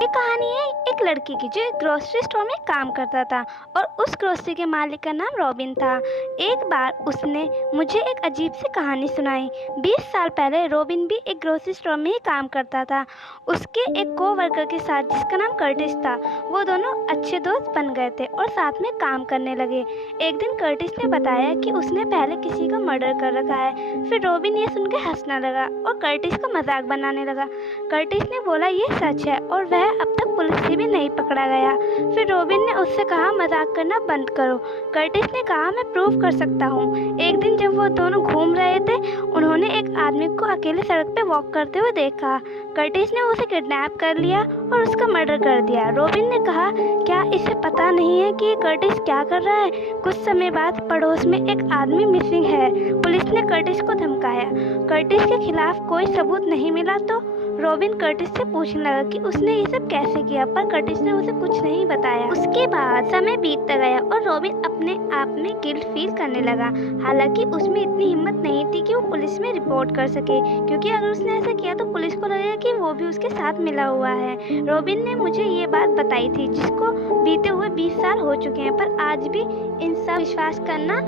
ये कहानी है एक लड़के की जो एक ग्रोसरी स्टोर में काम करता था और उस ग्रोसरी के मालिक का नाम रॉबिन था। एक बार उसने मुझे एक अजीब सी कहानी सुनाई। 20 साल पहले रॉबिन भी एक ग्रोसरी स्टोर में ही काम करता था। उसके एक कोवर्कर के साथ जिसका नाम कर्टिस था, वो दोनों अच्छे दोस्त बन गए थे और साथ में काम करने लगे। एक दिन कर्टिस ने बताया कि उसने पहले किसी का मर्डर कर रखा है। फिर रॉबिन ये सुनकर हंसने लगा और कर्टिस का मजाक बनाने लगा। कर्टिस ने बोला ये सच है और वह अब तक पुलिस से भी नहीं पकड़ा गया। फिर रॉबिन ने उससे कहा मजाक करना बंद करो। कर्टिस ने कहा मैं प्रूव कर सकता हूँ। एक दिन जब वो दोनों घूम रहे थे, उन्होंने एक आदमी को अकेले सड़क पे वॉक करते हुए देखा। कर्टिस ने उसे किडनैप कर लिया और उसका मर्डर कर दिया। रॉबिन ने कहा क्या इसे पता नहीं है कि ये कर्टिस क्या कर रहा है? कुछ समय बाद पड़ोस में एक आदमी मिसिंग है। पुलिस ने कर्टिस को धमकाया। कर्टिस के खिलाफ कोई सबूत नहीं मिला तो रॉबिन कर्टिस से पूछने लगा कि उसने ये सब कैसे किया, पर कर्टिस ने उसे कुछ नहीं बताया। उसके बाद समय बीतता गया और रॉबिन अपने आप में गिल्ट फील करने लगा। हालांकि उसमें इतनी हिम्मत नहीं थी कि वो पुलिस में रिपोर्ट कर सके, क्योंकि अगर उसने ऐसा किया तो पुलिस को लगेगा कि वो भी उसके साथ मिला हुआ है। रॉबिन ने मुझे ये बात बताई थी जिसको बीते हुए 20 साल हो चुके हैं, पर आज भी इन सब विश्वास करना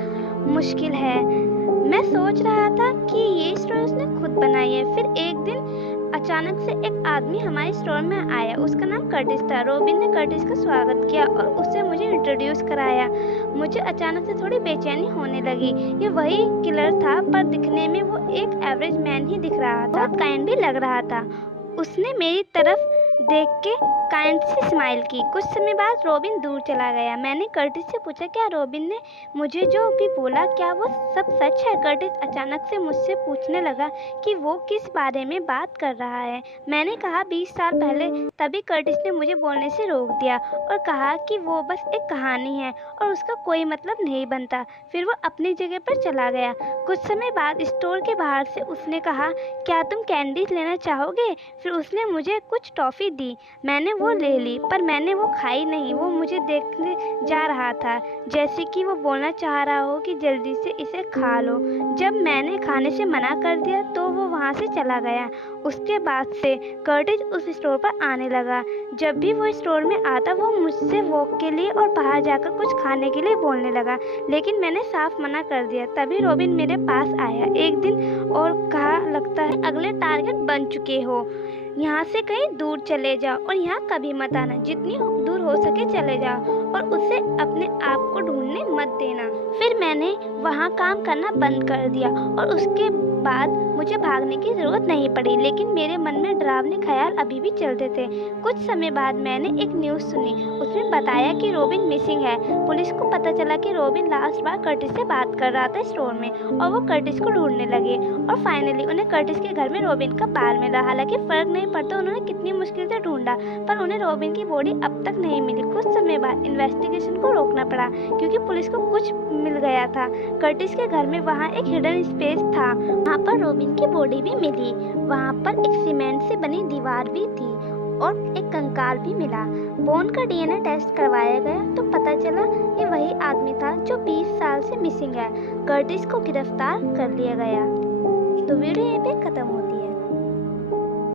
मुश्किल है। मैं सोच रहा था कि ये स्टोरी उसने खुद बनाई है। फिर एक दिन अचानक से एक आदमी हमारे स्टोर में आया। उसका नाम कर्टिस था। रॉबिन ने कर्टिस का स्वागत किया और उससे मुझे इंट्रोड्यूस कराया। मुझे अचानक से थोड़ी बेचैनी होने लगी। ये वही किलर था, पर दिखने में वो एक एवरेज मैन ही दिख रहा था। बहुत काइंड भी लग रहा था। उसने मेरी तरफ देख के काइंड सी स्माइल की। कुछ समय बाद रॉबिन दूर चला गया। मैंने कर्टिस से पूछा क्या रॉबिन ने मुझे जो भी बोला क्या वो सब सच है? कर्टिस अचानक से मुझसे पूछने लगा कि वो किस बारे में बात कर रहा है। मैंने कहा 20 साल पहले। तभी कर्टिस ने मुझे बोलने से रोक दिया और कहा कि वो बस एक कहानी है और उसका कोई मतलब नहीं बनता। फिर वो अपनी जगह पर चला गया। कुछ समय बाद स्टोर के बाहर से उसने कहा क्या तुम कैंडीज लेना चाहोगे? फिर उसने मुझे कुछ टॉफ़ी दी। मैंने वो ले ली, पर मैंने वो खाई नहीं। वो मुझे देखने जा रहा था, जैसे कि वो बोलना चाह रहा हो कि जल्दी से इसे खा लो। जब मैंने खाने से मना कर दिया तो वो वहाँ से चला गया। उसके बाद से कर्टिस उस स्टोर पर आने लगा। जब भी वो स्टोर में आता वो मुझसे वॉक के लिए और बाहर जाकर कुछ खाने के लिए बोलने लगा, लेकिन मैंने साफ मना कर दिया। तभी रॉबिन मेरे पास आया एक दिन और कहा लगता है अगले टारगेट बन चुके हो, यहाँ से कहीं दूर चले जाओ और यहाँ कभी मत आना। जितनी दूर हो सके चले जाओ और उसे अपने आप को ढूंढने मत देना। फिर मैंने वहाँ काम करना बंद कर दिया और उसके बाद मुझे भागने की ज़रूरत नहीं पड़ी, लेकिन मेरे मन में डरावने ख्याल अभी भी चलते थे। कुछ समय बाद मैंने एक न्यूज़ सुनी। उसमें बताया कि रॉबिन मिसिंग है। पुलिस को पता चला कि रॉबिन लास्ट बार कर्टिस से बात कर रहा था स्टोर में और वो कर्टिस को ढूंढने लगे और फाइनली उन्हें कर्टिस के घर में रॉबिन का बाल मिला। हालांकि फ़र्क नहीं पड़ता उन्होंने कितनी मुश्किल से ढूंढा, पर उन्हें रॉबिन की बॉडी अब तक नहीं मिली। कुछ समय बाद इन्वेस्टिगेशन को रोकना पड़ा क्योंकि पुलिस को कुछ मिल गया था। कर्टिस के घर में वहाँ एक हिडन स्पेस था, वहाँ पर रॉबिन की बॉडी भी मिली। वहाँ पर एक सीमेंट से बनी दीवार भी थी और एक कंकाल भी मिला। बोन का डीएनए टेस्ट करवाया गया तो पता चला ये वही आदमी था जो 20 साल से मिसिंग है। कर्टिस को गिरफ्तार कर लिया गया। तो वीडियो यहीं पे खत्म होती है।